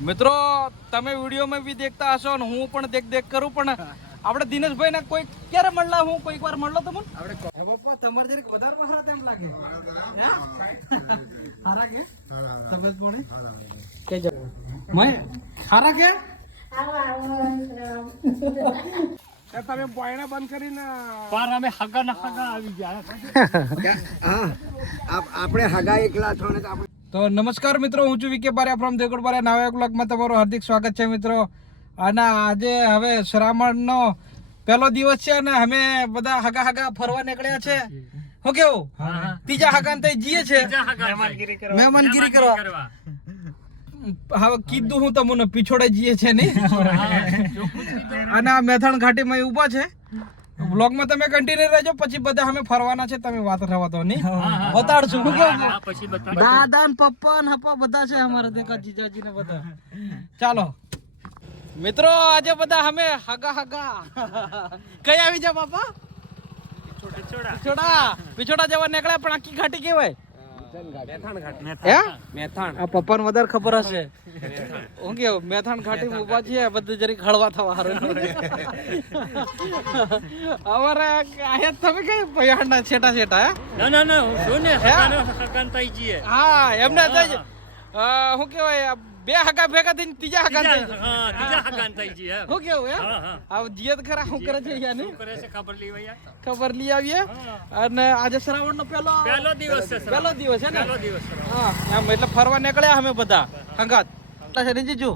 મિત્રો તમે વિડીયોમાં બી દેખતા હશો અને હું પણ દેખ કરું પણ આપણે દિનેશભાઈ ને કોઈ ક્યારે મળલા હું કોઈક વાર મળલો તમને આપણે પપ્પા તમારે જરીક વધારે બહાર તેમ લાગે હારા કે તબિયત પાણી કે જ મય હારા કે તમે પોયણા બંધ કરીને પાર અમે હગા ન હગા આવી ગયા આપણે હગા એકલા છો ને તો નમસ્કાર મિત્રો, હું છું વિકે બારિયા ફ્રોમ દેવગઢ બારિયા નવા બ્લોગમાં તમારું હાર્દિક સ્વાગત છે મિત્રો. અને આજે હવે શ્રાવણનો પહેલો દિવસ છે અને અમે બધા હગા ફરવા નીકળ્યા છે. હું કેવું ત્રીજા હગાન થઈ જઈએ છે મહેમાનગીરી કરવા. હવે કીધું હું તમને પીછોડે જઈએ છે નહીં અને આ મેથાણ ઘાટીમાં ઉભા છે. વ્લોગમાં તમે કન્ટિન્યુ રહેજો, પછી બધા અમે ફરવાના છે, તમે વાત રહેવા દો નહીં બતાડશું. હું કેવું દાદા ને પપ્પા ને હપ્પા બધા છે અમારા દેખા જીજાજી ને બધા. ચાલો મિત્રો, આજે બધા અમે હગા કઈ આવી જા બાપા પીછોડા જવા નીકળ્યા. પણ આખી ઘાટી કેવાય આ પપ્પા ને વધારે ખબર હશે. હું કેવું મેથાણ ઘાટી ઉભા છીએ બધું જરીક હળવા થવા હારું. અમારે આયા તમે કઈ પૈયાના છેટા હા એમને શું કેવાય બે હગા ભેગા થઈને ત્રીજા હગાન થઈ ગયા. શું કેવું આ જીયત ખરા શું કરે છે ખબર લઈ આવીએ. અને આજે શ્રાવણ નો પહેલો દિવસ છે ને હા એમ એટલે ફરવા નીકળ્યા અમે બધા હંગાત છે જીજુ.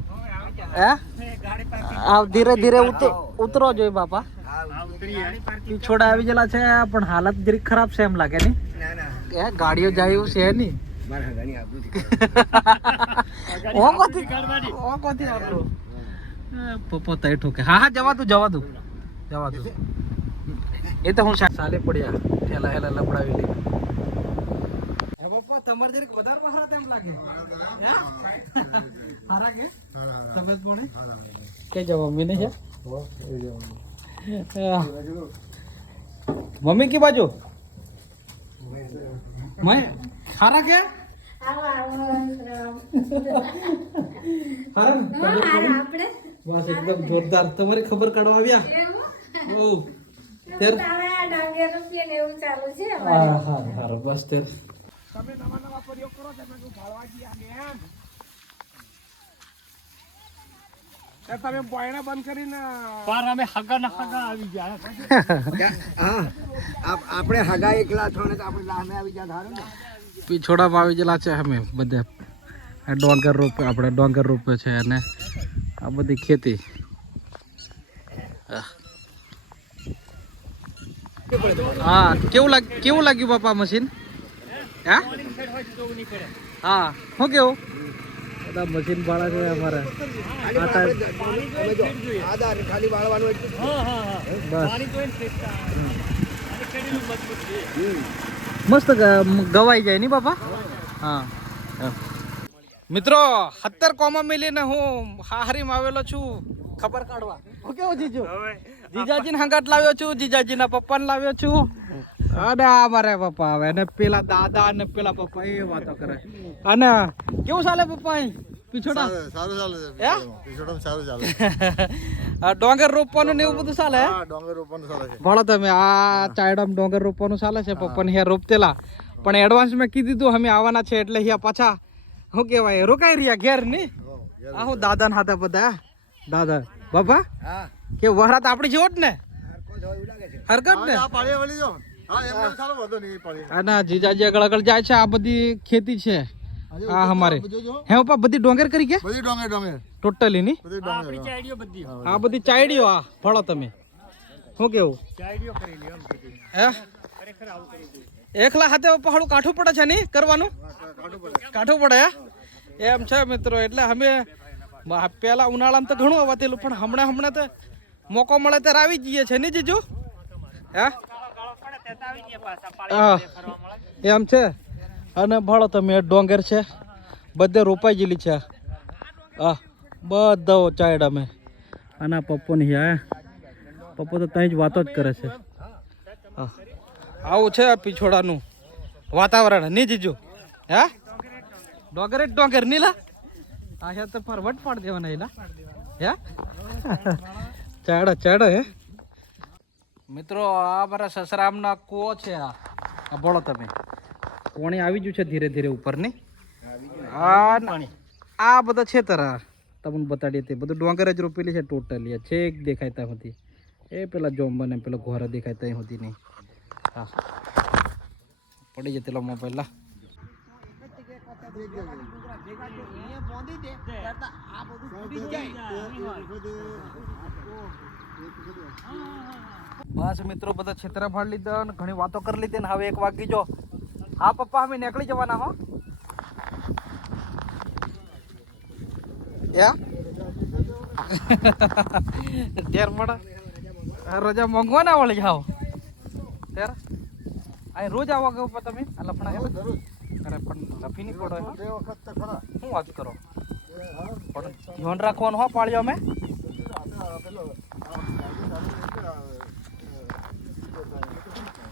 ધીરે ધીરે ઉતરો જોઈએ બાપા. છોડા આવી ગયેલા છે પણ હાલત જરીક ખરાબ છે એમ લાગે ની ગાડીઓ જાય એવું છે ની. હા જવા દઉં એ તો હું સાલે પડ્યા ઠેલા હેલા લપડાવી લઈ. પપ્પા તમારે જરીક વધારે બહાર તેમ લાગે હારા કે તબિયત પાણી કે જવા મમ્મી છે મમ્મી કી બાજુ मैं हारा के बस एकदम जोरदार. તમારી ખબર કાઢવા આવ્યા બસ તે તમે નવા પ્રયોગ કરો તમે ભાળવા ગયા તમે પોયણા બંધ કરીને પાર અમે હગા ન હગા આવી ગયા. આપણે હગા એકલા છો ને આપણે લામે આવી ગયા ધારો ને પીછોડામાં આવી ગયેલા છે અમે બધા. ડોંગર રોપે છે અને આ બધી ખેતી. હા કેવું લાગ્યું બાપા મશીન? હા શું કેવું બધા મશીન વાળા છે અમારા. ખાલી વાળવાનું મસ્ત ગવાઈ જાય ની બાપા. હા મિત્રો 70 કોમા મિલીને હું હારીમાં આવેલો છું ખબર કાઢવા. હું કેવું જીજાજીને હંગાટ લાવ્યો છું, જીજાજીના પપ્પાને લાવ્યો છું. અને અમારે પપ્પા આવે અને પેલા દાદા અને પેલા પપ્પા એ વાતો કરે. અને કેવું ચાલે પપ્પા અહીં પીછોડા? સારું ચાલે ડોંગર રોપવાનું ને એવું બધું ચાલે? ડોંગર રોપવાનું ચાલે છે. ભણો તમે આ ચાયડામાં ડોંગર રોપવાનું ચાલે છે. પપ્પાને હિયા રોપતેલા પણ એડવાન્સ મેં કીધું હતું અમે આવવાના છે એટલે હિયા પાછા શું કેવાય રોકાઈ રહ્યા ઘેર ની. આ હું દાદા ના હતા બધા દાદા બાપા કે વહરાત આપડી જેવો જ ને હરકત ને. અને જીજાજી આગળ જાય છે. આ બધી ખેતી છે આ અમારે હે પપ્પા બધી ડોંગર કરી કે બધી ડોંગર ટોટલી ની આ બધી ચાયડીઓ. આ ફળો તમે શું કેવું એકલા હાથે પહાડું કાઠું પડે છે નહીં કરવાનું કાઠું પડે એમ છે મિત્રો. એટલે અમે પેલા ઉનાળામાં તો ઘણું આવતેલું પણ હમણાં તો મોકો મળે ત્યારે આવી જઈએ છે ને જીજુ. એમ છે. અને ભળો તમે ડોંગર છે બધે રોપાઈ ગયેલી છે. બધા ચાયડા મેં અને પપ્પો નહીં પપ્પો તો ત્યાં જ વાતો જ કરે છે. આવું છે પીછોડાનું વાતાવરણ નહીં જીજુ. ડોંગર નીલા આશા તો પરવટ પાડ દેવાના એલા હે ચાડો ચાડો હે મિત્રો આ મારા સસરામના કૂવો છે આ બોલો તમે પાણી આવી ગયું છે ધીરે ધીરે ઉપર ને આ બધા છે તારા તમને બતાડીએ તે બધું ડોંગર જ રોપેલી છે ટોટલી છેક દેખાય ત્યાં સુધી એ પેલા જોમ્બા ને પેલા ઘોરા દેખાય ત્યાં સુધી નહીં હા પડી જતેલો મોબાઈલ લા બસ મિત્રો બધા છેતરા ફાડ લીધા અને ઘણી વાતો કરી લીધી ને હવે 1 વાગી જો હા પપ્પા અમે નીકળી જવાના હો યા ત્યાર મળે રજા મોંઘવા ના વળી જાઓ ત્યારે અહીં રોજ આવો કે ઉપર તમે આ લફણા અરે પણ લફી નહીં પડો શું વાત કરો પણ ધ્યાન રાખવાનું હો પાડ્યો અમે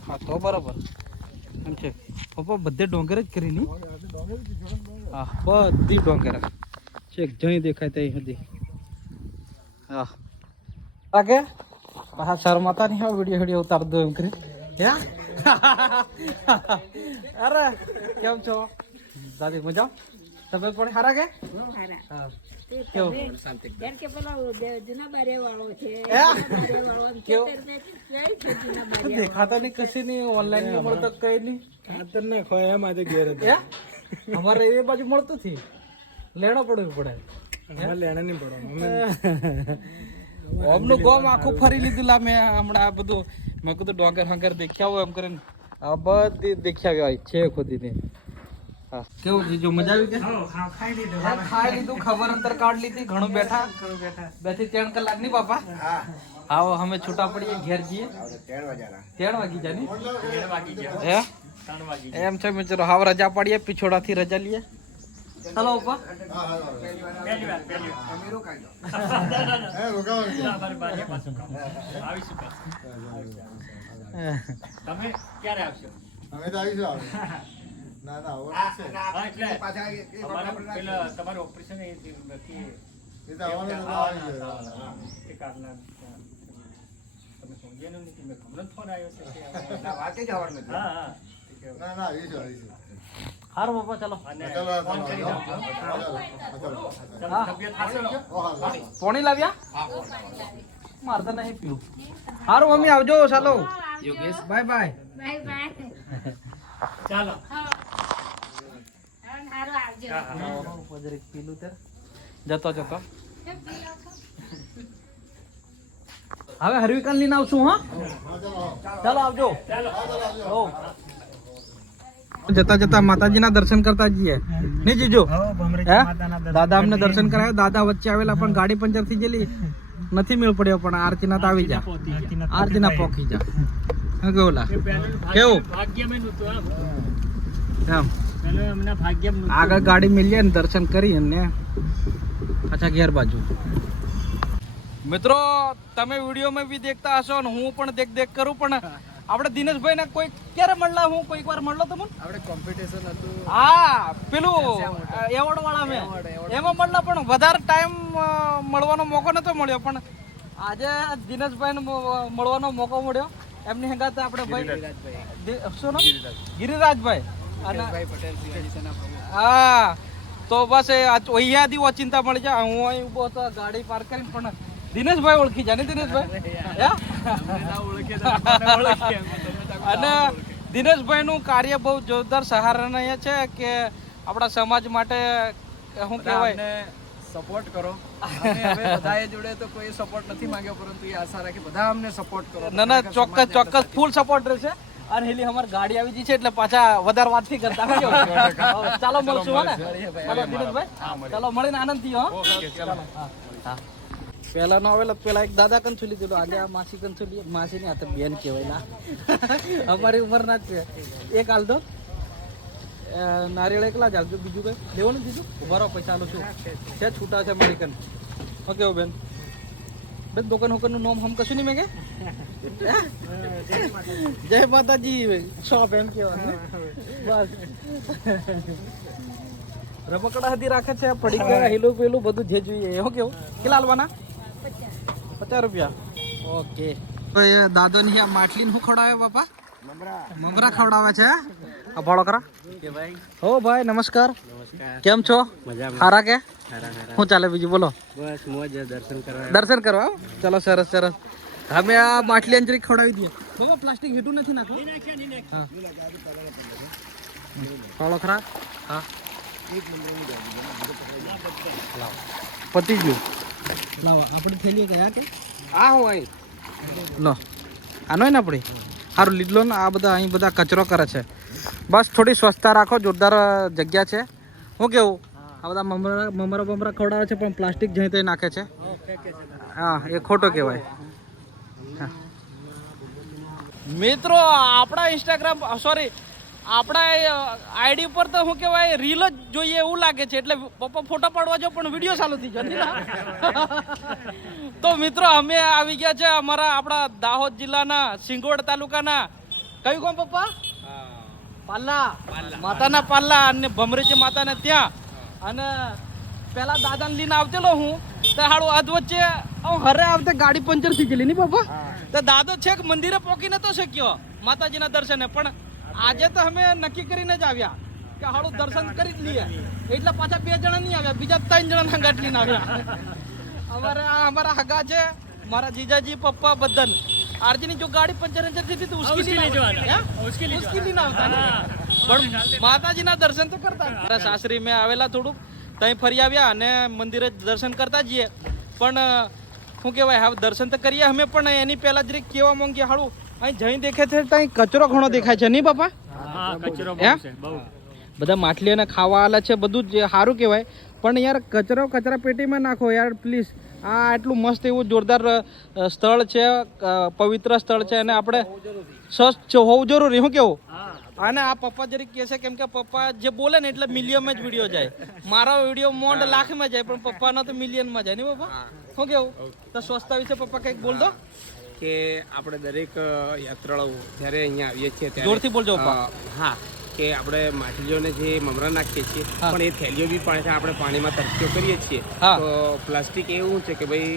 હા તો બરાબર એમ છે પપ્પા બધે ડોંગર જ કરી ની હા બધી ડોંગર છેક જઈ દેખાય ત્યાં સુધી હા લાગે હા શરમાતા નહીં હા વિડીયો ઉતાર દો એમ કરી હે અરે કેમ છો દાદી મજા તમે પણ હારા કે હા કેવું દેખાતા નહીં કશી નહીં ઓનલાઈન નહીં મળતો કઈ નહીં ખાતર ને ખોયા માં ઘેર અમારે એ બાજુ મળતું થી લેણો પડવું પડે લેણા નહીં પડે અમનું ગોમ આખું ફરી લીધું લા મેં હમણાં આ બધું મેં કીધું ડોંગર હંગર દેખ્યા હોય એમ કરીને આ બધી દેખ્યા હોય છે ખુદી ને હા કેવું જીજુ મજા આવી કે ખાઈ લીધું ખબર અંતર કાઢ લીધી ઘણું બેઠા 2 થી 3 કલાક ની બાપા આવો અમે છૂટા પડીએ ઘેર જઈએ 3 વાગી જાય ને 3 વાગી જાય હે એમ છે મિત્રો હાવ રજા પાડીએ પિછોડા થી રજા લઈએ ચાલો પપ્પા તમે ક્યારે આવશો અમે તો આવીશું ના ના તમારું ઓપરેશન એ તો આવવાનું તમે સમજ્યા નથી મેં હમણાં ફોન આવ્યો છે હા હા ના ના આવીશું આવીશું હારું પપ્પા ચાલો ફોન કરી તબિયત સાચી છે પોણી લાવ્યા મારે તો નહીં પીવું હારું મમ્મી આવજો ચાલો યોગેશ બાય બાય ચાલો પીલું જતો જતો હવે હરવિકાન લઈને આવશું હા ચાલો આવજો જતા જતા માતાજીના દર્શન કરતા જઈએ નહીં જીજો દાદા અમને દર્શન કરાવ્યા દાદા વચ્ચે આવેલા પણ ગાડી પંચર થઈ ગયેલી નથી મેળ પડ્યો પણ આરતીના તો આવી જા આરતીના પોકી જા કેવું આગળ ગાડી મિલીએ ને દર્શન કરી ને પાછા ઘેર બાજુ મિત્રો તમે વિડીયોમાં બી દેખતા હશો ને હું પણ દેખ કરું પણ આપણે દિનેશભાઈ ને કોઈ ક્યારે મળલા હું કોઈક વાર મળલો તમને આપણે કોમ્પિટિશન હતું હા પેલું એવોર્ડ વાળા મેં એમાં મળલા પણ વધારે ટાઈમ મળવાનો મોકો નતો મળ્યો પણ આજે દિનેશભાઈ ને મળવાનો મોકો મળ્યો એમની હંગાત આપણે ભાઈ શું નામ ગિરિરાજભાઈ હા તો બસ અહીંયાથી ઓચિંતા મળી જાય હું અહીં ઉભો હતો ગાડી પાર્ક કરીને પણ દિનેશભાઈ ઓળખી જાય ને દિનેશભાઈ અને દિનેશભાઈનું કાર્ય બહુ જોરદાર સહારનીય છે કે આપણા સમાજ માટે શું કહેવાય સપોર્ટ કરો હવે બધાએ જોડે તો કોઈ સપોર્ટ નથી માંગ્યો પરંતુ એ આશા રાખી બધા અમને સપોર્ટ કરો ના ચોક્કસ ફૂલ સપોર્ટ રહેશે અને હેલી અમારી ગાડી આવી ગઈ છે એટલે પાછા વધારે વાત થી કરતા ચાલો મળશું હો ને ચાલો દિનેશભાઈ ચાલો મળીને આનંદ થી હો પેલા નો આવેલા પેલા એક દાદા કંચુલી દીધો આજે આ માસી કંચુલી માસી ની હાથે બેન કહેવાય અમારી ઉંમર ના જ છે એક હાલ દો નારિયેળ એકલા જ હાલજો બીજું કઈ લેવાનું દીધું ઉભા રહો પૈસા આલું છું છે છૂટા છે મારી કન ઓકે બેન બેન દુકાન હુકન નું નામ હમ કશું નહીં મેં કે જય માતાજી શોપ એમ કેવા બસ રમકડા હતી રાખે છે પડી ગયા હેલું પેલું બધું જે જોઈએ એવું કેવું કેટલા હાલવાના 50 રૂપિયા ઓકે તો એ દાદોની આ માટલીને શું ખવડાવે બાપા મમરા ખવડાવે છે આ ભાડો કરા કે ભાઈ હો ભાઈ નમસ્કાર નમસ્કાર કેમ છો મજામાં સારા કે સારા સારા શું ચાલે બીજું બોલો બસ મોજ દર્શન કરવા દર્શન કરવા આવો? ચલો સરસ સરસ અમે આ માટલી અંજરી ખવડાવી દઈએ બાબા પ્લાસ્ટિક હીટું નથી નાખો હા ફાળો ખરા હા લાવો પતી ગયું લાવો આપણી થેલી ગયા કે આ હોય લો આનો ને આપણી સારું લીધલો ને આ બધા અહીં બધા કચરો કરે છે બસ થોડી સ્વચ્છતા રાખો જોરદાર જગ્યા છે શું કેવું આ બધા મમરા બમરા ખવડાવે છે પણ પ્લાસ્ટિક જઈ ત્યાં નાખે છે હા એ ખોટો કહેવાય મિત્રો આપણા ઇન્સ્ટાગ્રામ સોરી આપણા આઈડી ઉપર તો શું કહેવાય રીલ જ જોઈએ એવું લાગે છે એટલે પપ્પા ફોટો પાડવા જો પણ વિડીયો ચાલુ થઈ જાય તો મિત્રો અમે આવી ગયા છે અમારા આપણા દાહોદ જિલ્લાના સિંગવડ તાલુકાના કયું ગામ પપ્પા પાલ્લા માતાના પાલ્લા અને ભમરેજી માતાને ત્યાં અને પેલા દાદાને લઈને આવતેલો હું તો હાડું અધ વચ્ચે હરે આવતે ગાડી પંચર થઈ ગયેલી નહીં પપ્પા તો દાદો છેક મંદિરે પહોંચી નતો શક્યો માતાજીના દર્શને પણ આજે તો અમે નક્કી કરીને જ આવ્યા કે હાડું દર્શન કરી જ લઈએ એટલે પાછા 2 જણા નહીં આવ્યા બીજા 3 જણા ગાંઠ લઈને આવ્યા અમારા હગા છે મારા જીજાજી પપ્પા બદન આરજીની જો ગાડી પંચર થઈ હતી તો ઉસકી લઈને આવતા પણ માતાજીના દર્શન તો કરતા મારા સાસરી મેં આવેલા થોડુંક ત્યાં ફરી આવ્યા અને મંદિરે દર્શન કરતા જઈએ પણ શું કહેવાય હવે દર્શન તો કરીએ અમે પણ એની પહેલા જરીક કેવા માંગીએ હાડું અહીં જઈ દેખે છે ત્યાં કચરો ઘણો દેખાય છે નહીં બાપા બધા માટલી અને ખાવા આલા છે બધું જ સારું કહેવાય પણ યાર કચરા પેટીમાં નાખો યાર પ્લીઝ આ આટલું મસ્ત એવું જોરદાર સ્થળ છે પવિત્ર સ્થળ છે અને આપણે સ્વચ્છ હોવું જરૂરી શું કેવું અને આ પપ્પા જરીક કહે છે કેમ કે પપ્પા જે બોલે ને એટલે મિલિયનમાં જ વિડીયો જાય મારો વિડીયો મોંડ લાખમાં જાય પણ પપ્પાનો તો મિલિયનમાં જાય નહીં પપ્પા શું કેવું તો સ્વચ્છતા વિશે પપ્પા કંઈક બોલ દો કે આપણે દરેક યાત્રાળુઓ જ્યારે અહીંયા આવીએ છીએ ત્યારે જોરથી બોલજો પપ્પા હા કે આપણે માછલીઓને જે મમરા નાખીએ છીએ પણ એ થેલીઓ બી પાછા આપણે પાણીમાં તરસ્યો કરીએ છીએ તો પ્લાસ્ટિક એવું છે કે ભાઈ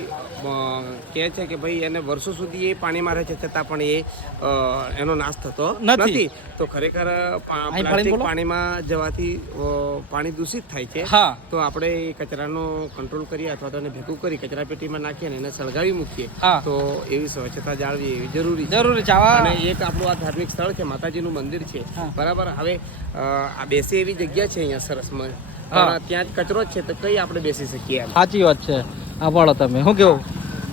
કહે છે કે ભાઈ એને વર્ષો સુધી એ પાણીમાં રહે છે છતાં પણ એ એનો નાશ થતો નથી તો ખરેખર પ્લાસ્ટિક પાણીમાં જવાથી પાણી દૂષિત થાય છે તો આપણે એ કચરાનો કંટ્રોલ કરીએ અથવા તો એને ભેગું કરી કચરા પેટીમાં નાખીએ ને એને સળગાવી મૂકીએ તો એવી સ્વચ્છતા જાળવી એવી જરૂરી છે અને એક આપણું આ ધાર્મિક સ્થળ છે માતાજીનું મંદિર છે બરાબર હવે આ બેસે એવી જગ્યા છે અહીંયા સરસમાં પણ ત્યાં જ કચરો જ છે તો કઈ આપણે બેસી શકીએ સાચી વાત છે આ પાડો તમે શું કેવું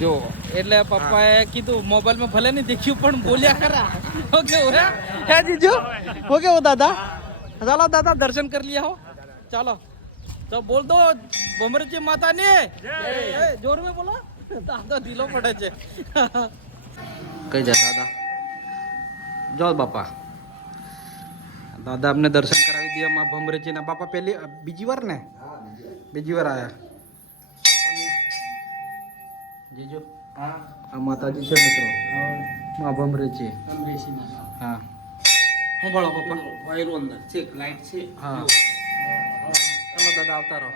જો એટલે પપ્પાએ કીધું મોબાઈલમાં ભલે નહીં દેખ્યું પણ બોલ્યા ખરા શું કેવું હે જીજુ શું કેવું દાદા ચાલો દાદા દર્શન કરી લ્યા હો ચાલો તો બોલ દો ભમરેજી માતા ને જોર में બોલો દાદા ઢીલો પડે છે કઈ જાય દાદા જો બાપા દાદા અમને દર્શન કરાવી દે માં ભમરેજી ના બાપા બીજી વાર આયા જીજો આ માતાજી છે મિત્રો માં ભમરેજી હા હું બોલો પપ્પા વાયરો અંદર છે લાઈટ છે હા ચાલો દાદા આવતા રહો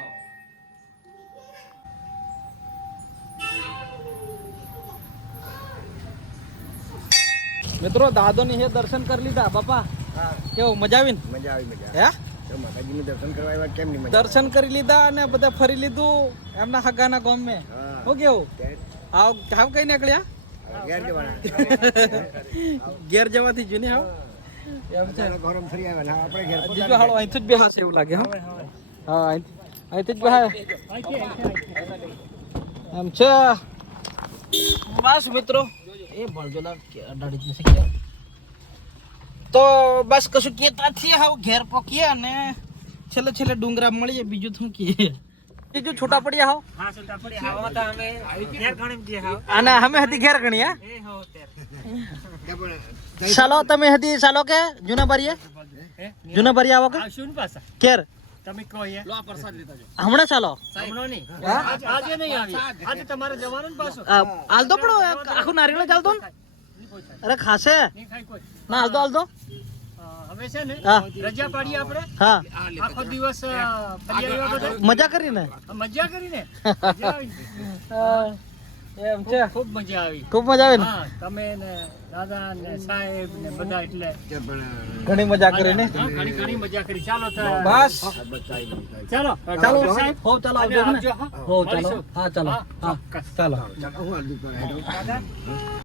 મિત્રો દાદોની હે દર્શન કરી લીધા બાપા કેવું મજા આવી ને મજા આવી હે માતાજીનું દર્શન કરવા આવ્યા કેમ નહીં મજા દર્શન કરી લીધા અને બધા ફરી લીધું એમના હગાના ગામ મેં હું કેવું હાવ કઈ નીકળ્યા ઘેર જવાના ઘેર જવાથી જૂની હાવ એમ છે ગરમ ફરી આવ્યા આપણે ઘેર જીજો હાલો અહીંથી જ બેહાશે એવું લાગે હા અહીંથી જ બેહા એમ છે બસ મિત્રો એ ભળજોલા અડાડી જશે કે તો બસ કશું કેતા છીએ હાવ ઘેર પકીએ અને છેલ્લે ડુંગરા મળીએ બીજું શું કીએ બીજું છૂટા પડ્યા હાવ હા છૂટા પડ્યા આવા તો અમે ઘેર ગણી જે હાવ અને અમે હતી ઘેર ગણી હા ચાલો તમે હતી ચાલો કે જૂના બારીએ આવો કે શું પાછા ઘેર તમે કહો યાર લો આ પ્રસાદ લેતા જો હમણાં ચાલો હમણો નહીં આજે નહીં આવી આજે તમારે જવાનું ને પાછો હાલ તો પડો આખું નારિયેળ ચાલતો ને અરે ખાશે નહીં ખાઈ કોઈ ના હાલ તો હવે છે ને હા. રજા પાડી આપણે હા આખો દિવસ ફરી આવ્યા બધા મજા કરીને મજા કરીને મજા આવી. એમ છે ખૂબ મજા આવી. ખૂબ મજા આવે ને હા તમે ને દાદા ને સાહેબ ને બધા એટલે ઘણી મજા કરીને હા, ઘણી મજા કરી. ચાલો તો બસ ચાલો ચાલો સાહેબ હો ચાલો અને આવજો ને આવજો, હા. હો ચાલો મળીશું. હા ચાલો હા, હા ચોક્કસ. ચાલો હું અડધું કરાવી દઉં. દાદા